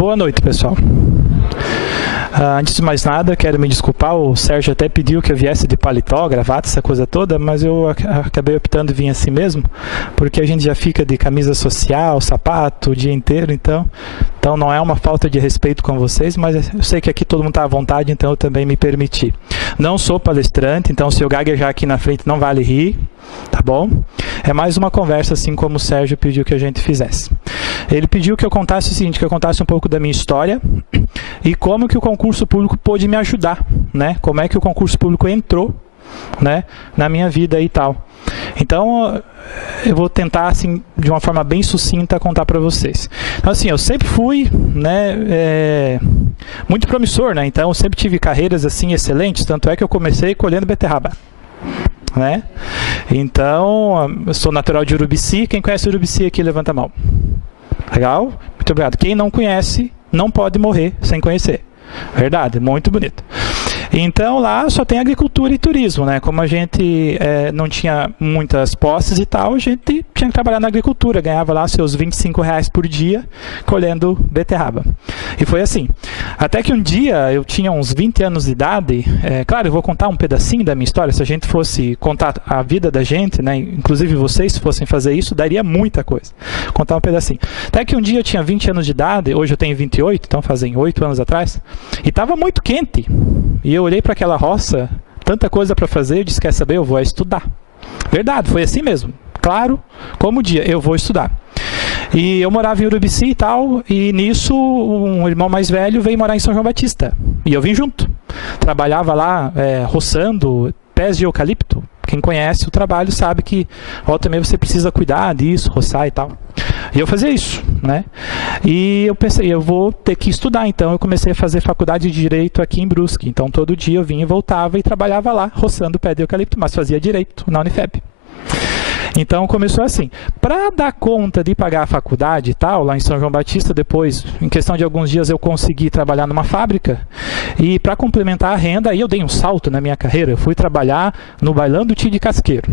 Boa noite, pessoal. Antes de mais nada, quero me desculpar, o Sérgio até pediu que eu viesse de paletó, gravata, essa coisa toda, mas eu acabei optando em vir assim mesmo, porque a gente já fica de camisa social, sapato, o dia inteiro, então não é uma falta de respeito com vocês, mas eu sei que aqui todo mundo está à vontade, então eu também me permiti. Não sou palestrante, então se eu gaguejar aqui na frente não vale rir, tá bom? É mais uma conversa, assim como o Sérgio pediu que a gente fizesse. Ele pediu que eu contasse o seguinte, que eu contasse um pouco da minha história e como que o concurso público pôde me ajudar, né? Como é que o concurso público entrou, né, na minha vida e tal. Então, eu vou tentar, assim, de uma forma bem sucinta, contar para vocês. Então, assim, eu sempre fui, né, muito promissor, né? Então, eu sempre tive carreiras, assim, excelentes, tanto é que eu comecei colhendo beterraba, né? Então, eu sou natural de Urubici. Quem conhece Urubici aqui, levanta a mão. Legal? Muito obrigado. Quem não conhece, não pode morrer sem conhecer. Verdade, muito bonito. Então lá só tem agricultura e turismo, né? Como a gente não tinha muitas posses e tal, a gente tinha que trabalhar na agricultura, ganhava lá seus R$25 por dia colhendo beterraba. E foi assim. Até que um dia eu tinha uns 20 anos de idade, claro, eu vou contar um pedacinho da minha história, se a gente fosse contar a vida da gente, né? Inclusive vocês, se fossem fazer isso, daria muita coisa. Contar um pedacinho. Até que um dia eu tinha 20 anos de idade, hoje eu tenho 28, então fazem 8 anos atrás, e estava muito quente. E eu olhei para aquela roça, tanta coisa para fazer, eu disse, quer saber, eu vou estudar. Verdade, foi assim mesmo. Claro, como o dia, eu vou estudar. E eu morava em Urubici e tal, e nisso um irmão mais velho veio morar em São João Batista. E eu vim junto. Trabalhava lá, roçando pés de eucalipto. Quem conhece o trabalho sabe que volta e meia você precisa cuidar disso, roçar e tal. E eu fazia isso, né? E eu pensei, eu vou ter que estudar, então eu comecei a fazer faculdade de Direito aqui em Brusque. Então todo dia eu vinha e voltava e trabalhava lá, roçando pé de eucalipto, mas fazia Direito na Unifeb. Então começou assim. Para dar conta de pagar a faculdade e tal, lá em São João Batista, depois, em questão de alguns dias, eu consegui trabalhar numa fábrica. E para complementar a renda, aí eu dei um salto na minha carreira. Eu fui trabalhar no Bailando Tio de Casqueiro.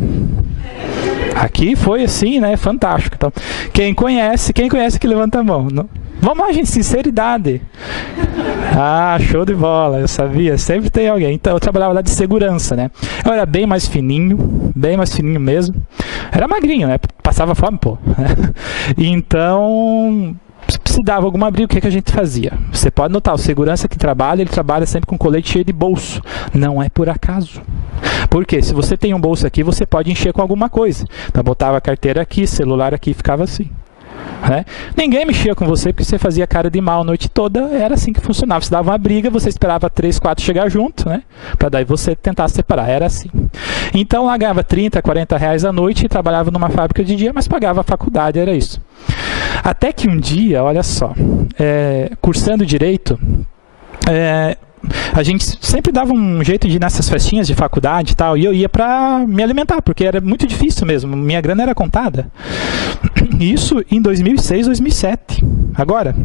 Aqui foi assim, né? Fantástico. Então, quem conhece que levanta a mão. Não? Vamos lá, gente, sinceridade. Ah, show de bola, eu sabia, sempre tem alguém. Então, eu trabalhava lá de segurança, né? Eu era bem mais fininho mesmo. Era magrinho, né? Passava fome, pô. Então, se dava alguma briga, o que a gente fazia? Você pode notar, o segurança que trabalha, ele trabalha sempre com colete cheio de bolso. Não é por acaso. Porque se você tem um bolso aqui, você pode encher com alguma coisa. Então, botava a carteira aqui, celular aqui, ficava assim. Né? Ninguém mexia com você porque você fazia cara de mal a noite toda, era assim que funcionava. Você dava uma briga, você esperava 3, 4 chegar junto, né? Para daí você tentar separar, era assim. Então lá ganhava 30, 40 reais a noite e trabalhava numa fábrica de dia, mas pagava a faculdade, era isso. Até que um dia, olha só, cursando Direito, a gente sempre dava um jeito de ir nessas festinhas de faculdade e tal, e eu ia para me alimentar, porque era muito difícil mesmo, minha grana era contada. Isso em 2006, 2007, agora.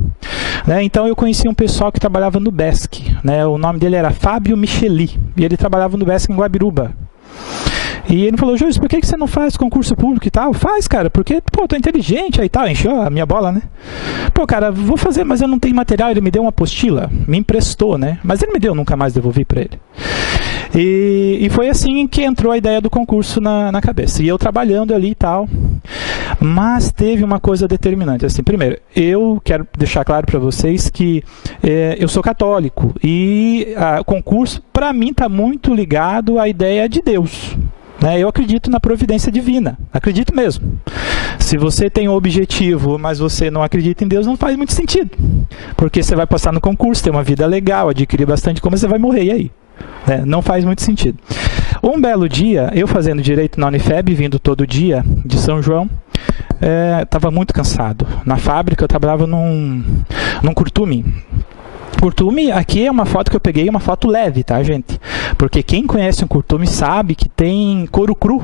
Né? Então eu conheci um pessoal que trabalhava no BESC, né? O nome dele era Fábio Micheli, e ele trabalhava no BESC em Guabiruba. E ele falou, Júlio, por que você não faz concurso público e tal? Faz, cara, porque, pô, tô inteligente aí e tal, encheu a minha bola, né? Pô, cara, vou fazer, mas eu não tenho material. Ele me deu uma apostila, me emprestou, né? Mas ele me deu, nunca mais devolvi pra ele. E foi assim que entrou a ideia do concurso na cabeça. E eu trabalhando ali e tal. Mas teve uma coisa determinante. Assim, primeiro, eu quero deixar claro para vocês que eu sou católico. E o concurso, para mim, está muito ligado à ideia de Deus. Eu acredito na providência divina, acredito mesmo. Se você tem um objetivo, mas você não acredita em Deus, não faz muito sentido. Porque você vai passar no concurso, ter uma vida legal, adquirir bastante coisa, você vai morrer, e aí? Não faz muito sentido. Um belo dia, eu fazendo Direito na Unifeb, vindo todo dia de São João, estava muito cansado. Na fábrica eu trabalhava num curtume. Curtume, aqui é uma foto que eu peguei, uma foto leve, tá, gente? Porque quem conhece um curtume sabe que tem couro cru.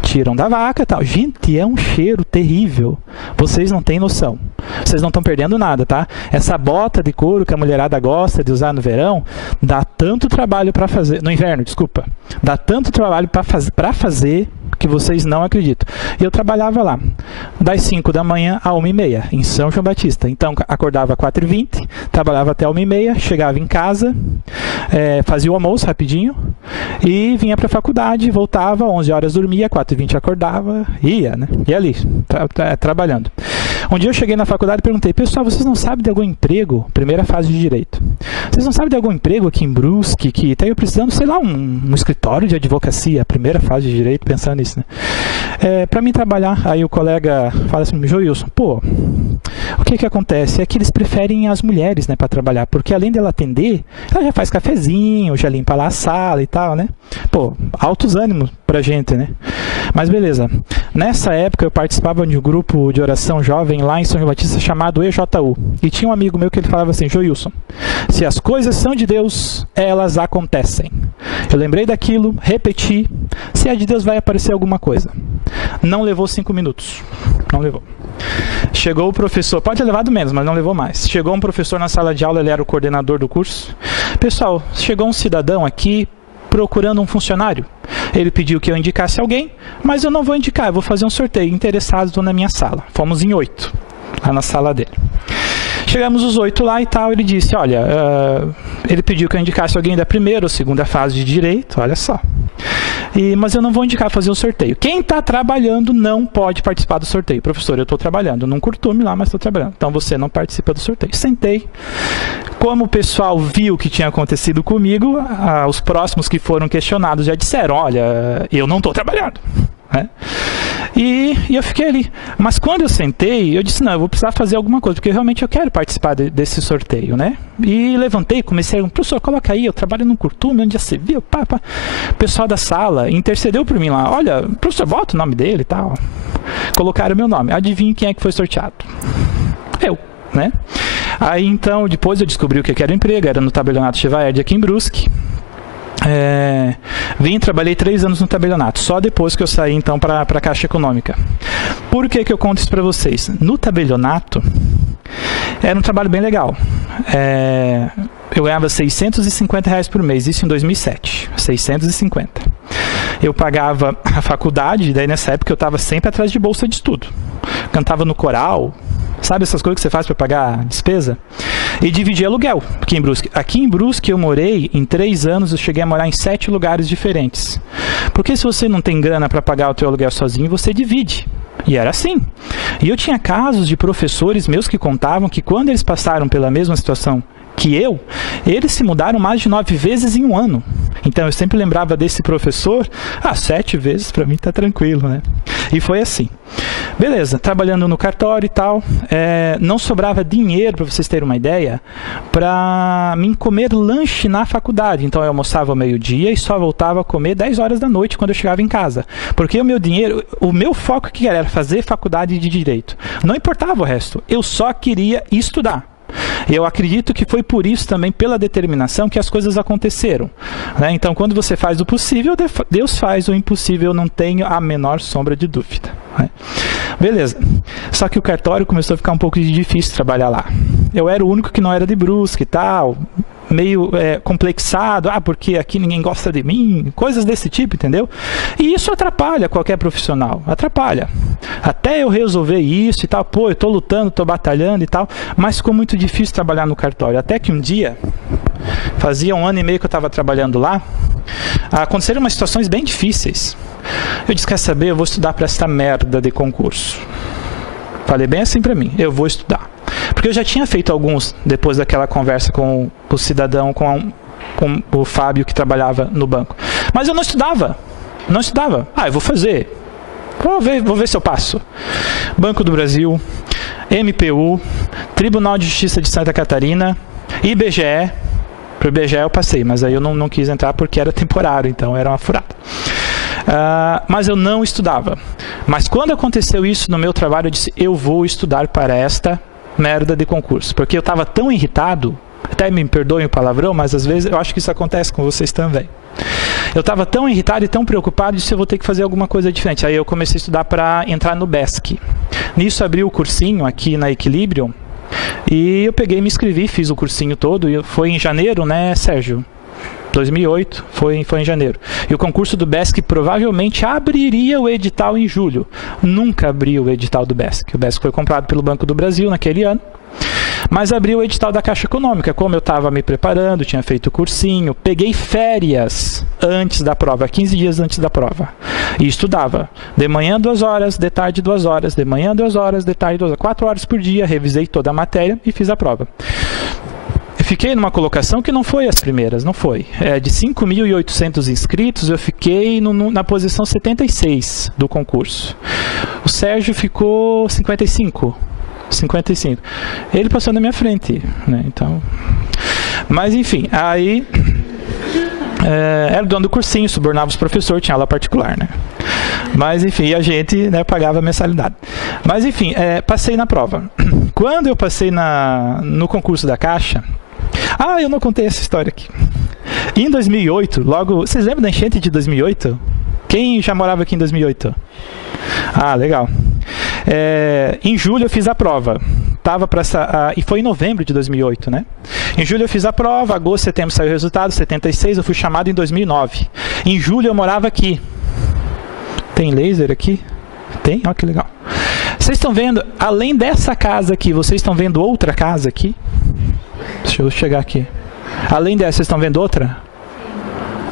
Tiram da vaca e tal. Gente, é um cheiro terrível. Vocês não têm noção. Vocês não estão perdendo nada, tá? Essa bota de couro que a mulherada gosta de usar no verão, dá tanto trabalho para fazer... No inverno, desculpa. Dá tanto trabalho para fazer que vocês não acreditam. E eu trabalhava lá, das 5 da manhã a 1h30, em São João Batista. Então, acordava às 4h20, trabalhava até 1h30, chegava em casa, fazia o almoço rapidinho, e vinha para a faculdade, voltava, 11 horas dormia, 4h20 acordava, ia, né? E ali, trabalhando. Um dia eu cheguei na faculdade e perguntei, pessoal, vocês não sabem de algum emprego, primeira fase de Direito, vocês não sabem de algum emprego aqui em Brusque, que está eu precisando, sei lá, um escritório de advocacia, primeira fase de Direito, pensando nisso, né? Para mim trabalhar, aí o colega fala assim, Joilson, pô, o que acontece? É que eles preferem as mulheres, né, para trabalhar, porque além dela atender, ela já faz cafezinho, já limpa lá a sala e tal, né? Pô, altos ânimos pra gente, né? Mas beleza. Nessa época eu participava de um grupo de oração jovem lá em São João Batista chamado EJU. E tinha um amigo meu que ele falava assim, Joilson, se as coisas são de Deus, elas acontecem. Eu lembrei daquilo, repeti, se é de Deus vai aparecer alguma coisa. Não levou 5 minutos. Não levou. Chegou o professor, pode ter levado menos, mas não levou mais. Chegou um professor na sala de aula, ele era o coordenador do curso. Pessoal, chegou um cidadão aqui procurando um funcionário. Ele pediu que eu indicasse alguém, mas eu não vou indicar, eu vou fazer um sorteio. Interessados estão na minha sala. Fomos em 8, lá na sala dele. Chegamos os 8 lá e tal, ele disse, olha, ele pediu que eu indicasse alguém da primeira ou segunda fase de Direito, olha só. Mas eu não vou indicar fazer o sorteio. Quem está trabalhando não pode participar do sorteio. Professor, eu estou trabalhando, num curtume lá, mas estou trabalhando. Então você não participa do sorteio. Sentei. Como o pessoal viu o que tinha acontecido comigo, os próximos que foram questionados já disseram, olha, eu não estou trabalhando. Né? E eu fiquei ali. Mas quando eu sentei, eu disse, não, eu vou precisar fazer alguma coisa, porque realmente eu quero participar desse sorteio, né? E levantei, comecei, professor, coloca aí, eu trabalho num curtume, onde já se viu, pá. O pessoal da sala intercedeu por mim lá, olha, professor, bota o nome dele e tal. Colocaram meu nome. Adivinha quem é que foi sorteado? Eu. Né? Aí então, depois eu descobri o que era o emprego, era no tabelionato Chevaerd aqui em Brusque. Trabalhei 3 anos no tabelionato, só depois que eu saí então para a Caixa Econômica. Por que eu conto isso para vocês? No tabelionato era um trabalho bem legal. Eu ganhava R$650 por mês, isso em 2007, 650. Eu pagava a faculdade, daí nessa época eu estava sempre atrás de bolsa de estudo. Cantava no coral, sabe essas coisas que você faz para pagar despesa? E dividi aluguel aqui em Brusque. Aqui em Brusque eu morei, em 3 anos, eu cheguei a morar em 7 lugares diferentes. Porque se você não tem grana para pagar o teu aluguel sozinho, você divide. E era assim. E eu tinha casos de professores meus que contavam que quando eles passaram pela mesma situação que eles se mudaram mais de 9 vezes em um ano. Então eu sempre lembrava desse professor, 7 vezes para mim tá tranquilo, né? E foi assim. Beleza, trabalhando no cartório e tal, não sobrava dinheiro, para vocês terem uma ideia, para mim comer lanche na faculdade. Então eu almoçava ao meio-dia e só voltava a comer 10 horas da noite quando eu chegava em casa. Porque o meu dinheiro, o meu foco que era fazer faculdade de Direito. Não importava o resto, eu só queria estudar. Eu acredito que foi por isso também, pela determinação, que as coisas aconteceram. Né? Então, quando você faz o possível, Deus faz o impossível, eu não tenho a menor sombra de dúvida. Né? Beleza. Só que o cartório começou a ficar um pouco difícil trabalhar lá. Eu era o único que não era de Brusque e tal, meio complexado, porque aqui ninguém gosta de mim, coisas desse tipo, entendeu? E isso atrapalha qualquer profissional, atrapalha. Até eu resolver isso e tal, eu estou lutando, estou batalhando e tal, mas ficou muito difícil trabalhar no cartório. Até que um dia, fazia 1 ano e meio que eu estava trabalhando lá, aconteceram umas situações bem difíceis. Eu disse, quer saber, eu vou estudar para essa merda de concurso. Falei bem assim para mim, eu vou estudar. Porque eu já tinha feito alguns, depois daquela conversa com o cidadão, com o Fábio que trabalhava no banco. Mas eu não estudava. Eu vou fazer. Vou ver se eu passo. Banco do Brasil, MPU, Tribunal de Justiça de Santa Catarina, IBGE. Para o IBGE eu passei, mas aí eu não quis entrar porque era temporário, então era uma furada. Mas eu não estudava. Mas quando aconteceu isso no meu trabalho, eu disse, eu vou estudar para esta merda de concurso. Porque eu estava tão irritado, até me perdoem o palavrão, mas às vezes eu acho que isso acontece com vocês também. Eu estava tão irritado e tão preocupado, disse, eu vou ter que fazer alguma coisa diferente. Aí eu comecei a estudar para entrar no BESC. Nisso abri o cursinho aqui na Equilibrium, e eu peguei e me inscrevi, fiz o cursinho todo, e foi em janeiro, né, Sérgio? 2008, foi em janeiro. E o concurso do BESC provavelmente abriria o edital em julho. Nunca abriu o edital do BESC. O BESC foi comprado pelo Banco do Brasil naquele ano. Mas abriu o edital da Caixa Econômica. Como eu estava me preparando, tinha feito o cursinho, peguei férias antes da prova, 15 dias antes da prova. E estudava. De manhã 2 horas, de tarde 2 horas, de manhã 2 horas, de tarde 2 horas. 4 horas por dia, revisei toda a matéria e fiz a prova. Eu fiquei numa colocação que não foi as primeiras, não foi. De 5.800 inscritos, eu fiquei na posição 76 do concurso. O Sérgio ficou 55. Ele passou na minha frente, né? Então, mas enfim, aí era o dono do cursinho, subornava os professores, tinha aula particular, né? Mas enfim, a gente, né, pagava a mensalidade. Mas enfim, passei na prova. Quando eu passei no concurso da Caixa, eu não contei essa história aqui. Em 2008, logo, vocês lembram da enchente de 2008? Quem já morava aqui em 2008? Legal. Em julho eu fiz a prova. E foi em novembro de 2008, né? Em julho eu fiz a prova, agosto, setembro saiu o resultado, 76, eu fui chamado em 2009. Em julho eu morava aqui. Tem laser aqui? Tem? Olha que legal. Vocês estão vendo, além dessa casa aqui, vocês estão vendo outra casa aqui? Deixa eu chegar aqui. Além dessa, vocês estão vendo outra?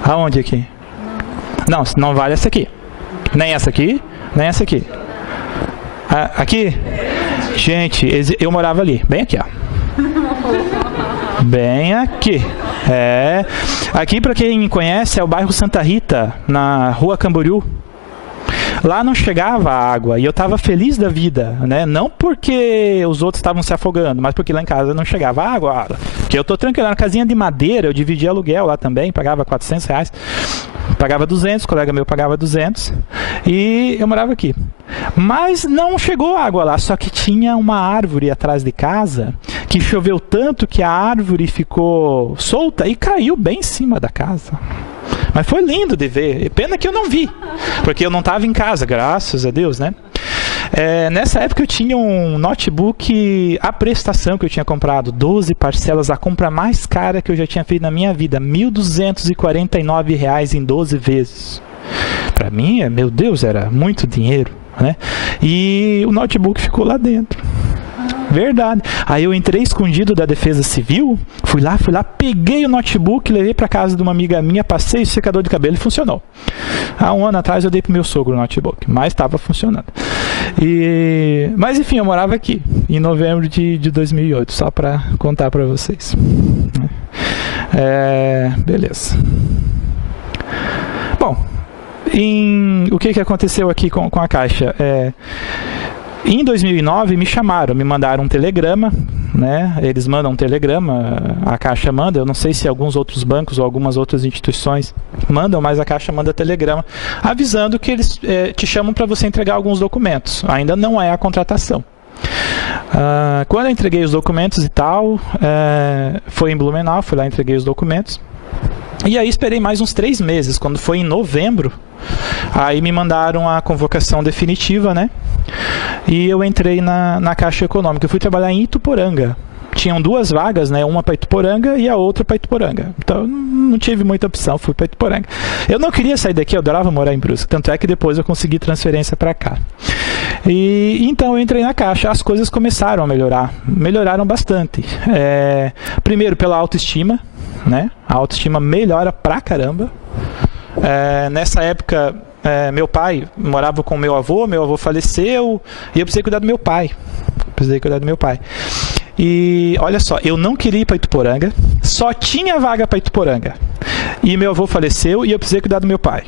Aonde aqui? Não vale essa aqui. Nem essa aqui, nem essa aqui. Aqui? Gente, eu morava ali, bem aqui, ó. Bem aqui. Aqui, para quem conhece, é o bairro Santa Rita, na Rua Camboriú. Lá não chegava água e eu estava feliz da vida, né? Não porque os outros estavam se afogando, mas porque lá em casa não chegava água. Porque eu tô tranquilo, na casinha de madeira, eu dividia aluguel lá também, pagava R$400. Pagava 200, o colega meu pagava 200 e eu morava aqui. Mas não chegou água lá, só que tinha uma árvore atrás de casa que choveu tanto que a árvore ficou solta e caiu bem em cima da casa. Mas foi lindo de ver. Pena que eu não vi, porque eu não estava em casa, graças a Deus, né? Nessa época eu tinha um notebook à prestação que eu tinha comprado, 12 parcelas, a compra mais cara que eu já tinha feito na minha vida, R$ 1.249 em 12 vezes. Para mim, meu Deus, era muito dinheiro, né? E o notebook ficou lá dentro. Verdade. Aí eu entrei escondido da Defesa Civil, fui lá, peguei o notebook, levei para casa de uma amiga minha, passei o secador de cabelo e funcionou. Há um ano atrás eu dei pro meu sogro o notebook, mas estava funcionando. Mas enfim, eu morava aqui, em novembro de 2008, só para contar para vocês. Beleza. Bom, o que aconteceu aqui com a Caixa? Em 2009 me mandaram um telegrama, né? Eles mandam um telegrama, a Caixa manda, eu não sei se alguns outros bancos ou algumas outras instituições mandam, mas a Caixa manda telegrama avisando que eles te chamam para você entregar alguns documentos. Ainda não é a contratação. Quando eu entreguei os documentos e tal, foi em Blumenau, fui lá e entreguei os documentos. E aí esperei mais uns 3 meses, quando foi em novembro, aí me mandaram a convocação definitiva, né? E eu entrei na Caixa Econômica. Eu fui trabalhar em Ituporanga. Tinham 2 vagas, né? Uma para Ituporanga e a outra para Ituporanga. Então não tive muita opção, fui para Ituporanga. Eu não queria sair daqui, eu adorava morar em Brusque. Tanto é que depois eu consegui transferência para cá. E então eu entrei na Caixa. As coisas começaram a melhorar. Melhoraram bastante. Primeiro pela autoestima, né? A autoestima melhora pra caramba. Nessa época, meu pai morava com meu avô faleceu e eu precisei cuidar do meu pai. E olha só, eu não queria ir para Ituporanga, só tinha vaga para Ituporanga. E meu avô faleceu e eu precisei cuidar do meu pai.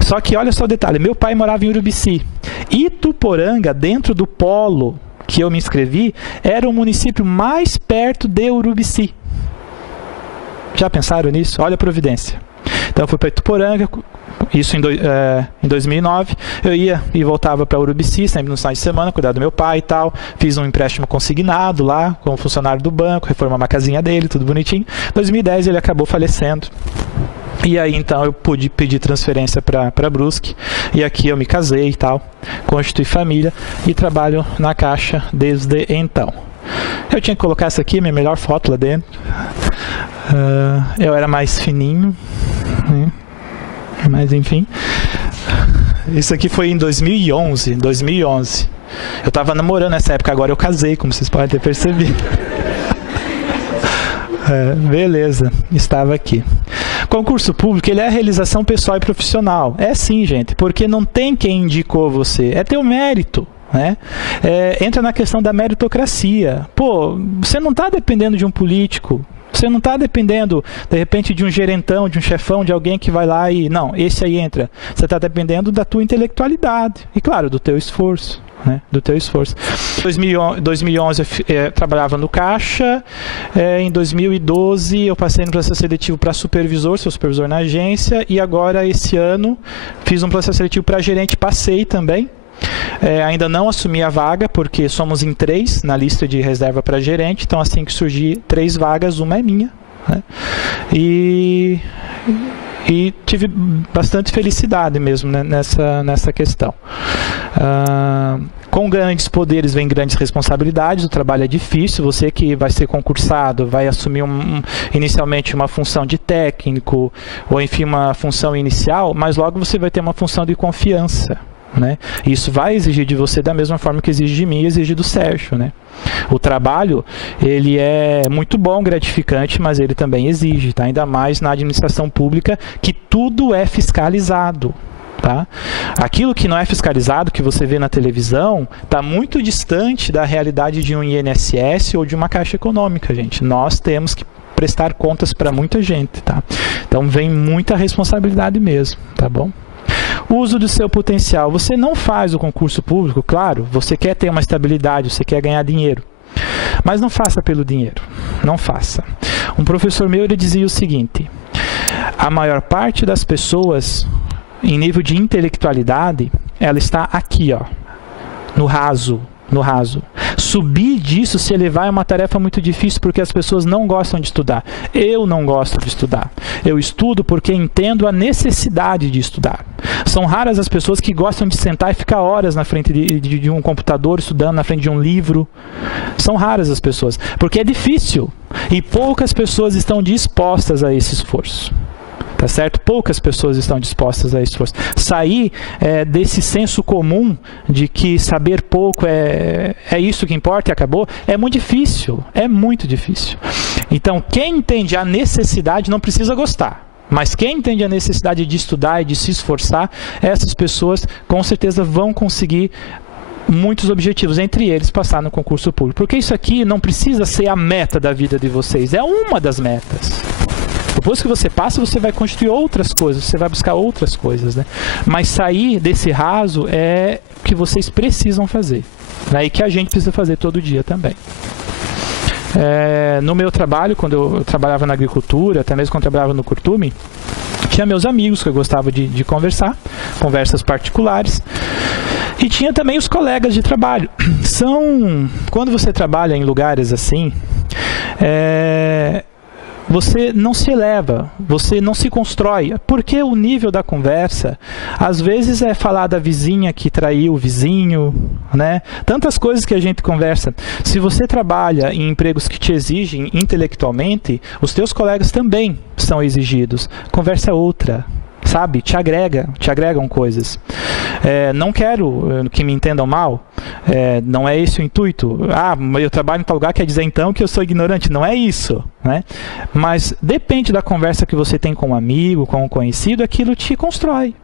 Só que olha só o detalhe, meu pai morava em Urubici. Ituporanga, dentro do polo que eu me inscrevi, era o município mais perto de Urubici. Já pensaram nisso? Olha a providência. Então eu fui para Ituporanga, isso em 2009, eu ia e voltava para Urubici, sempre no final de semana, cuidar do meu pai e tal, fiz um empréstimo consignado lá, como funcionário do banco, reformar uma casinha dele, tudo bonitinho. Em 2010 ele acabou falecendo, e aí então eu pude pedir transferência para Brusque, e aqui eu me casei e tal, constituí família, e trabalho na Caixa desde então. Eu tinha que colocar essa aqui, minha melhor foto lá dentro. Eu era mais fininho, né? Mas enfim. Isso aqui foi em 2011. Eu estava namorando nessa época, agora eu casei, como vocês podem ter percebido. Beleza, estava aqui. Concurso público, ele é a realização pessoal e profissional. É sim, gente, porque não tem quem indicou você, é teu mérito, né? Entra na questão da meritocracia. Pô, você não está dependendo de um político, você não está dependendo, de repente, de um gerentão, de um chefão, de alguém que vai lá e... Não, esse aí entra. Você está dependendo da tua intelectualidade e, claro, do teu esforço. Né, do teu esforço. Em 2011 eu trabalhava no Caixa, em 2012 eu passei no processo seletivo para supervisor, sou supervisor na agência, e agora esse ano fiz um processo seletivo para gerente, passei também. Ainda não assumi a vaga, porque somos em 3 na lista de reserva para gerente, então assim que surgir 3 vagas, uma é minha. Né? E tive bastante felicidade mesmo, né, nessa questão. Com grandes poderes vem grandes responsabilidades, o trabalho é difícil, você que vai ser concursado vai assumir inicialmente uma função de técnico, ou enfim uma função inicial, mas logo você vai ter uma função de confiança. Né? Isso vai exigir de você da mesma forma que exige de mim e exige do Sérgio, né? O trabalho, ele é muito bom, gratificante, mas ele também exige, tá? Ainda mais na administração pública, que tudo é fiscalizado. Tá? Aquilo que não é fiscalizado, que você vê na televisão, está muito distante da realidade de um INSS ou de uma Caixa Econômica, gente. Nós temos que prestar contas para muita gente, tá? Então vem muita responsabilidade mesmo, tá bom? Uso do seu potencial. Você não faz o concurso público, claro, você quer ter uma estabilidade, você quer ganhar dinheiro. Mas não faça pelo dinheiro, não faça. Um professor meu, ele dizia o seguinte: a maior parte das pessoas, em nível de intelectualidade, ela está aqui, ó, no raso. Subir disso, se elevar, é uma tarefa muito difícil porque as pessoas não gostam de estudar. Eu não gosto de estudar. Eu estudo porque entendo a necessidade de estudar. São raras as pessoas que gostam de sentar e ficar horas na frente de um computador, estudando na frente de um livro. São raras as pessoas, porque é difícil. E poucas pessoas estão dispostas a esse esforço. Tá certo? Poucas pessoas estão dispostas a esse esforço. Sair desse senso comum de que saber pouco é isso que importa e acabou, é muito difícil. É muito difícil. Então, quem entende a necessidade não precisa gostar. Mas quem entende a necessidade de estudar e de se esforçar, essas pessoas com certeza vão conseguir muitos objetivos, entre eles passar no concurso público. Porque isso aqui não precisa ser a meta da vida de vocês, é uma das metas. Depois que você passa, você vai construir outras coisas, você vai buscar outras coisas, né? Mas sair desse raso é o que vocês precisam fazer, né? E que a gente precisa fazer todo dia também. No meu trabalho, quando eu trabalhava na agricultura, até mesmo quando eu trabalhava no Curtume, tinha meus amigos que eu gostava de conversar, conversas particulares, e tinha também os colegas de trabalho. Quando você trabalha em lugares assim, você não se eleva, você não se constrói, porque o nível da conversa, às vezes é falar da vizinha que traiu o vizinho, né? Tantas coisas que a gente conversa. Se você trabalha em empregos que te exigem intelectualmente, os teus colegas também são exigidos. Conversa é outra. Sabe? Te agregam coisas. Não quero que me entendam mal, não é esse o intuito. Eu trabalho em tal lugar, quer dizer então que eu sou ignorante. Não é isso, né? Mas depende da conversa que você tem com um amigo, com um conhecido, aquilo te constrói.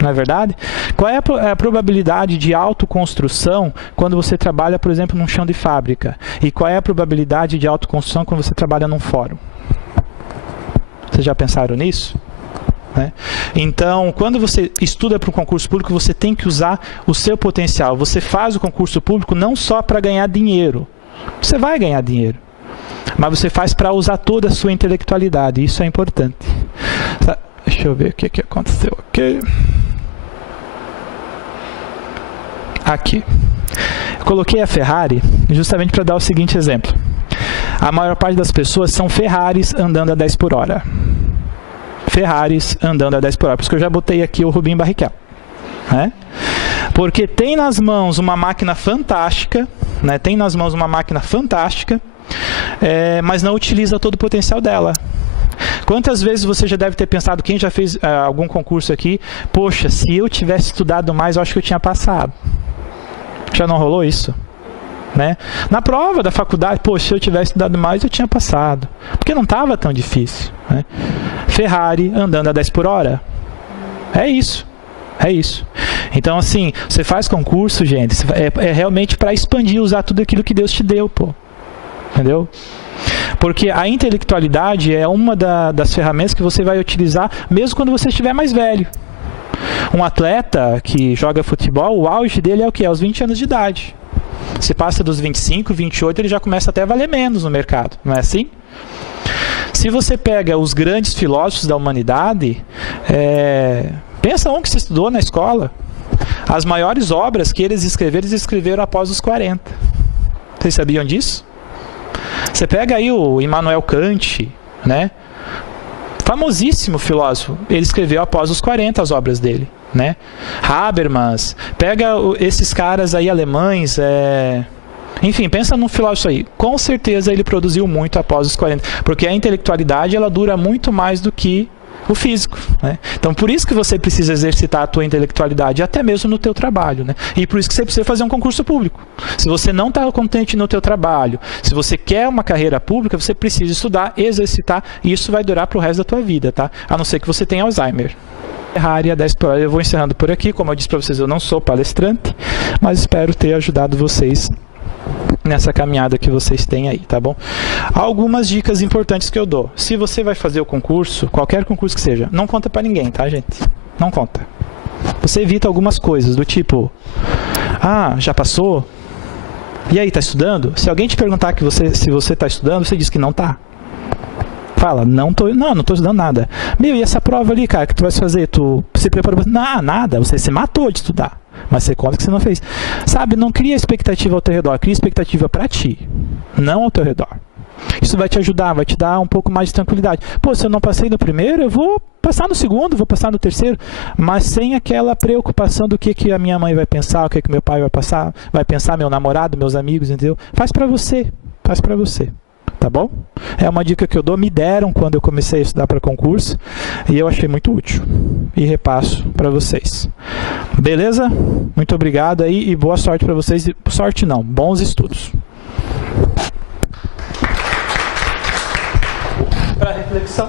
Não é verdade? Qual é a probabilidade de autoconstrução quando você trabalha, por exemplo, num chão de fábrica? E qual é a probabilidade de autoconstrução quando você trabalha num fórum? Vocês já pensaram nisso? Né? Então, quando você estuda para um concurso público, você tem que usar o seu potencial. Você faz o concurso público não só para ganhar dinheiro. Você vai ganhar dinheiro, mas você faz para usar toda a sua intelectualidade. Isso é importante. Deixa eu ver o que aconteceu aqui. Aqui. Eu coloquei a Ferrari justamente para dar o seguinte exemplo. A maior parte das pessoas são Ferraris andando a 10 por hora. Ferraris andando a 10 por hora. Por isso que eu já botei aqui o Rubinho Barrichello. Né? Porque tem nas mãos uma máquina fantástica, né? Tem nas mãos uma máquina fantástica, mas não utiliza todo o potencial dela. Quantas vezes você já deve ter pensado, quem já fez algum concurso aqui, poxa, se eu tivesse estudado mais, eu acho que eu tinha passado. Já não rolou isso? Né? Na prova da faculdade, poxa, se eu tivesse estudado mais, eu tinha passado. Porque não estava tão difícil. Né? Ferrari andando a 10 por hora. É isso. É isso. Então, assim, você faz concurso, gente, é realmente para expandir, usar tudo aquilo que Deus te deu, pô. Entendeu? Porque a intelectualidade é uma das ferramentas que você vai utilizar mesmo quando você estiver mais velho. Um atleta que joga futebol, o auge dele é o quê? Aos 20 anos de idade. Se passa dos 25, 28, ele já começa até a valer menos no mercado. Não é assim? Se você pega os grandes filósofos da humanidade, pensa um que você estudou na escola. As maiores obras que eles escreveram após os 40. Vocês sabiam disso? Você pega aí o Immanuel Kant, né? Famosíssimo filósofo. Ele escreveu após os 40 as obras dele, né? Habermas. Pega esses caras aí alemães, enfim, pensa num filósofo aí. Com certeza ele produziu muito após os 40. Porque a intelectualidade, ela dura muito mais do que o físico, né? Então, por isso que você precisa exercitar a tua intelectualidade, até mesmo no teu trabalho, né? E por isso que você precisa fazer um concurso público. Se você não está contente no teu trabalho, se você quer uma carreira pública, você precisa estudar, exercitar, e isso vai durar para o resto da tua vida, tá? A não ser que você tenha Alzheimer. Ferrari a 10 por hora. Eu vou encerrando por aqui. Como eu disse para vocês, eu não sou palestrante, mas espero ter ajudado vocês nessa caminhada que vocês têm aí, tá bom? Algumas dicas importantes que eu dou. Se você vai fazer o concurso, qualquer concurso que seja, não conta pra ninguém, tá, gente? Não conta. Você evita algumas coisas, do tipo, já passou? E aí, tá estudando? Se alguém te perguntar se você tá estudando, você diz que não tá. Fala, não tô estudando nada. Meu, e essa prova ali, cara, que tu vai fazer? Tu se preparou? Não, nada, você se matou de estudar. Mas você conta que você não fez. Sabe, não cria expectativa ao teu redor, cria expectativa para ti, não ao teu redor. Isso vai te ajudar, vai te dar um pouco mais de tranquilidade. Pô, se eu não passei no primeiro, eu vou passar no segundo, vou passar no terceiro, mas sem aquela preocupação do que a minha mãe vai pensar, o que meu pai vai pensar, meu namorado, meus amigos, entendeu? Faz para você, faz para você. Tá bom? É uma dica que eu dou, me deram quando eu comecei a estudar para concurso e eu achei muito útil e repasso para vocês. Beleza? Muito obrigado aí e boa sorte para vocês. Sorte não, bons estudos. Para reflexão.